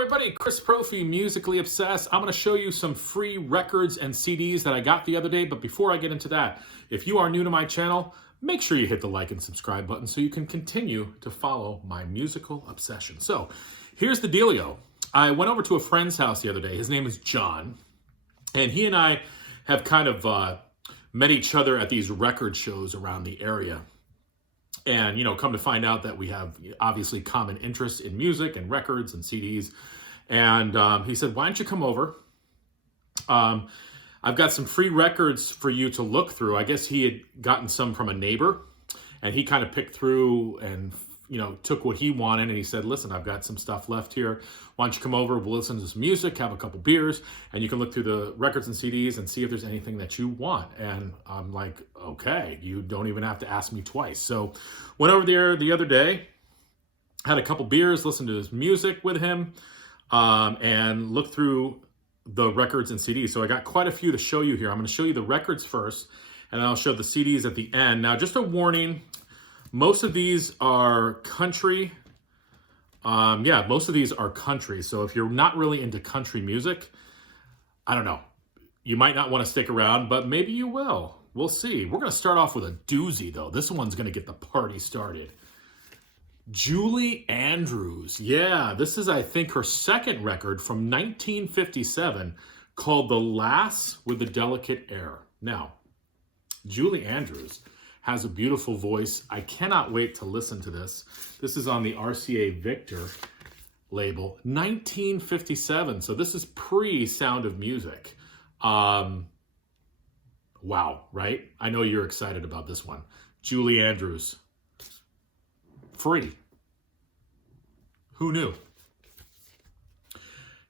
everybody, Chris Profi, Musically Obsessed. I'm going to show you some free records and CDs that I got the other day, but before I get into that, if you are new to my channel, make sure you hit the like and subscribe button so you can continue to follow my musical obsession. So, here's the dealio. I went over to a friend's house the other day. His name is John, and he and I have kind of met each other at these record shows around the area. And, you know, come to find out that we have obviously common interests in music and records and CDs. And he said, why don't you come over? I've got some free records for you to look through. I guess he had gotten some from a neighbor, and he kind of picked through and, you know, took what he wanted. And he said, listen, I've got some stuff left here. Why don't you come over? We'll listen to some music, have a couple beers, and you can look through the records and CDs and see if there's anything that you want. And I'm like, okay, you don't even have to ask me twice. So went over there the other day, had a couple beers, listened to his music with him, and looked through the records and CDs. So I got quite a few to show you here. I'm going to show you the records first, and then I'll show the CDs at the end. Now, just a warning, most of these are country. Most of these are country. So if you're not really into country music, I don't know. You might not want to stick around, but maybe you will. We'll see. We're going to start off with a doozy, though. This one's going to get the party started. Julie Andrews. Yeah, this is, I think, her second record from 1957 called The Lass with the Delicate Air. Now, Julie Andrews has a beautiful voice. I cannot wait to listen to this. This is on the RCA Victor label, 1957. So this is pre-Sound of Music. Wow, right? I know you're excited about this one. Julie Andrews. Free. Who knew?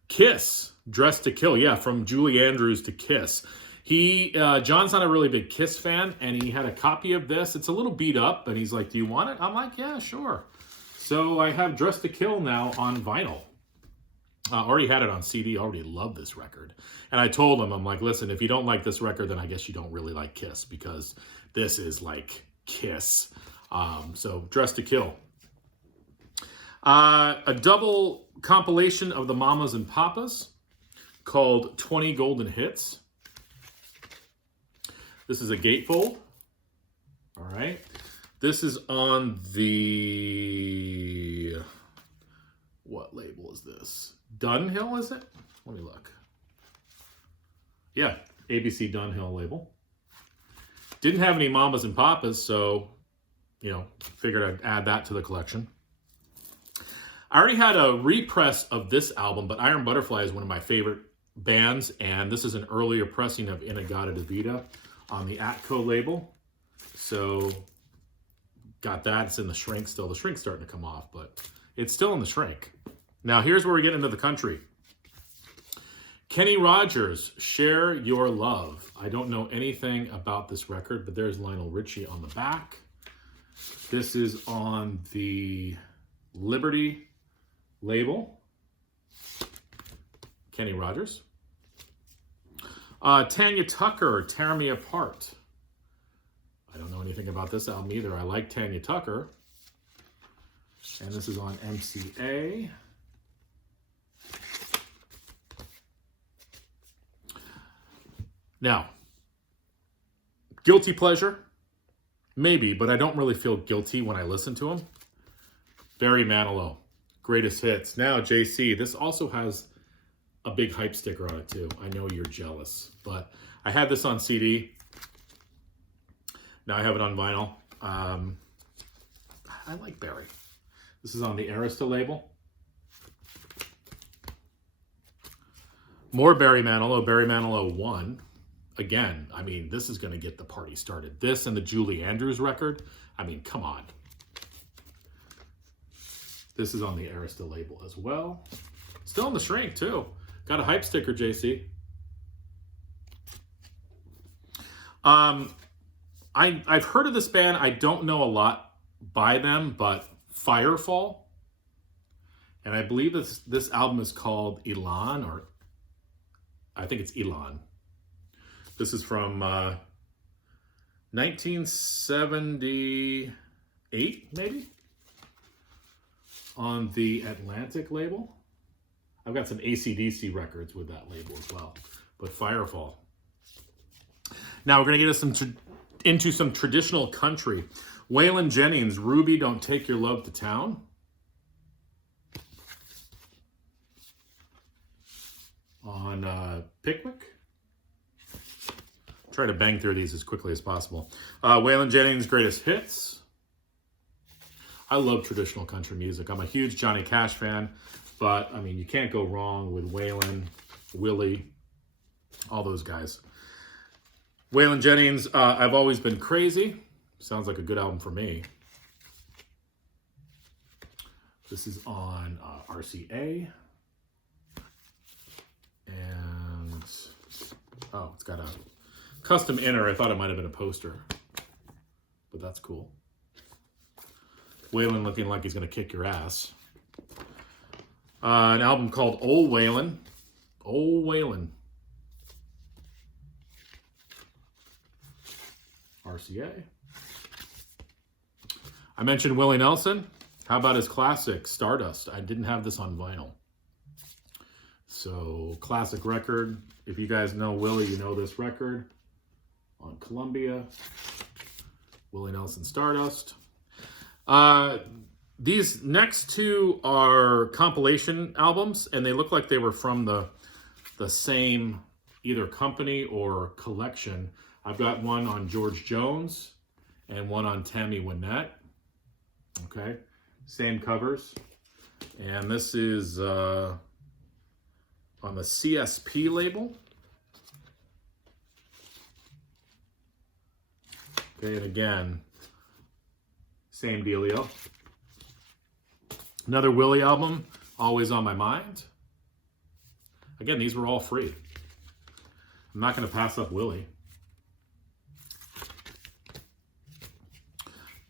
Kiss, Dressed to Kill. Yeah, from Julie Andrews to Kiss. John's not a really big Kiss fan, and he had a copy of this. It's a little beat up, and he's like, do you want it? I'm like, yeah, sure. So I have Dressed to Kill now on vinyl. Already had it on CD, already love this record. And I told him, I'm like, listen, if you don't like this record, then I guess you don't really like Kiss, because this is like Kiss. So Dressed to Kill. A double compilation of the Mamas and Papas called 20 Golden Hits. This is a gatefold. All right. This is on the, what label is this? Dunhill, is it? Let me look. Yeah, ABC Dunhill label. Didn't have any Mamas and Papas, so, you know, figured I'd add that to the collection. I already had a repress of this album, but Iron Butterfly is one of my favorite bands, and this is an earlier pressing of In-A-Gadda-Da-Vida on the Atco label. So got that. It's in the shrink still. The shrink's starting to come off, but it's still in the shrink. Now here's where we get into the country. Kenny Rogers, Share Your Love. I don't know anything about this record, but there's Lionel Richie on the back. This is on the Liberty label. Kenny Rogers. Tanya Tucker, Tear Me Apart. I don't know anything about this album either. I like Tanya Tucker. And this is on MCA. Now, guilty pleasure? Maybe, but I don't really feel guilty when I listen to him. Barry Manilow, Greatest Hits. Now, JC, this also has a big hype sticker on it too. I know you're jealous, but I had this on CD. Now I have it on vinyl. I like Barry. This is on the Arista label. More Barry Manilow 1. Again, I mean, this is going to get the party started. This and the Julie Andrews record. I mean, come on. This is on the Arista label as well. Still in the shrink too. Got a hype sticker, JC. I've heard of this band. I don't know a lot by them, but Firefall. And I believe this album is called Elan, or I think it's Elan. This is from 1978, maybe? On the Atlantic label. I've got some AC/DC records with that label as well. But Firefall. Now we're going to get us into some traditional country. Waylon Jennings, Ruby, Don't Take Your Love to Town. On Pickwick. Try to bang through these as quickly as possible. Waylon Jennings' Greatest Hits. I love traditional country music. I'm a huge Johnny Cash fan, but I mean, you can't go wrong with Waylon, Willie, all those guys. Waylon Jennings, I've Always Been Crazy. Sounds like a good album for me. This is on RCA. And, oh, it's got a custom inner. I thought it might have been a poster, but that's cool. Waylon looking like he's going to kick your ass. An album called Old Waylon. Old Waylon. RCA. I mentioned Willie Nelson. How about his classic, Stardust? I didn't have this on vinyl. So, classic record. If you guys know Willie, you know this record. On Columbia. Willie Nelson, Stardust. These next two are compilation albums, and they look like they were from the same either company or collection. I've got one on George Jones and one on Tammy Wynette. Okay, same covers. And this is on the CSP label. Okay, and again, same dealio. Another Willie album, Always on My Mind. Again, these were all free. I'm not going to pass up Willie.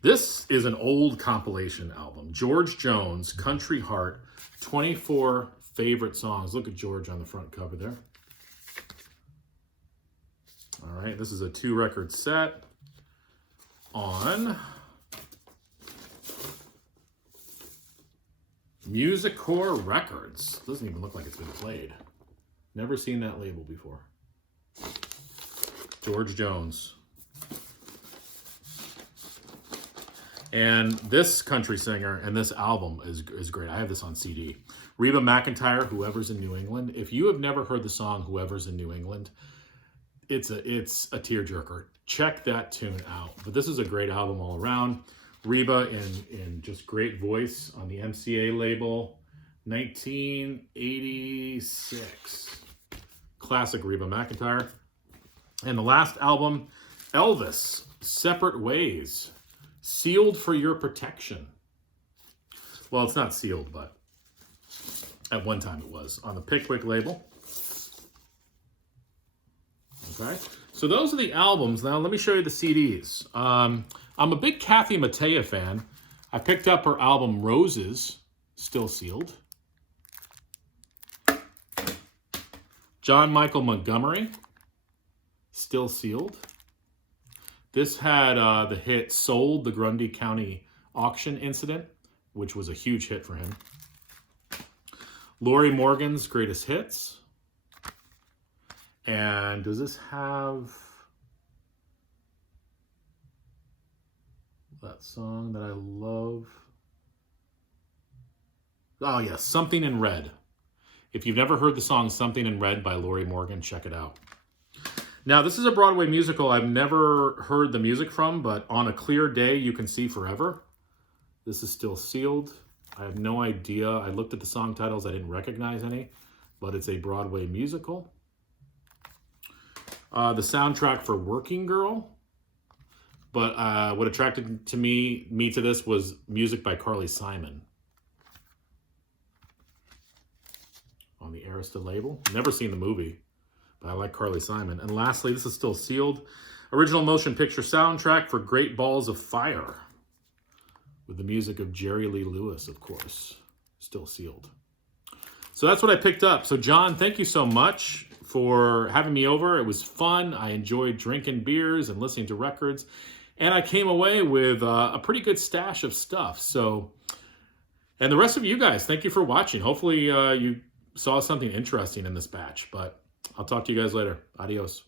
This is an old compilation album. George Jones, Country Heart, 24 favorite songs. Look at George on the front cover there. All right, this is a 2-record set on Musicore Records. Doesn't even look like it's been played. Never seen that label before. George Jones. And this country singer and this album is great. I have this on CD. Reba McEntire, Whoever's in New England. If you have never heard the song Whoever's in New England, it's a tearjerker. Check that tune out. But this is a great album all around. Reba in just great voice on the MCA label. 1986. Classic Reba McEntire. And the last album, Elvis, Separate Ways. Sealed for Your Protection. Well, it's not sealed, but at one time it was. On the Pickwick label. Okay. So those are the albums. Now let me show you the CDs. I'm a big Kathy Mattea fan. I picked up her album Roses, still sealed. John Michael Montgomery, still sealed. This had the hit Sold, the Grundy County auction incident, which was a huge hit for him. Lorrie Morgan's Greatest Hits. And does this have that song that I love? Oh, yes, Something in Red. If you've never heard the song Something in Red by Lorrie Morgan, check it out. Now, this is a Broadway musical I've never heard the music from, but On a Clear Day, You Can See Forever. This is still sealed. I have no idea. I looked at the song titles. I didn't recognize any, but it's a Broadway musical. The soundtrack for Working Girl. But what attracted me to this was music by Carly Simon. On the Arista label. Never seen the movie, but I like Carly Simon. And lastly, this is still sealed. Original motion picture soundtrack for Great Balls of Fire. With the music of Jerry Lee Lewis, of course. Still sealed. So that's what I picked up. So John, thank you so much for having me over. It was fun. I enjoyed drinking beers and listening to records. And I came away with a pretty good stash of stuff. So, and the rest of you guys, thank you for watching. Hopefully you saw something interesting in this batch. But I'll talk to you guys later. Adios.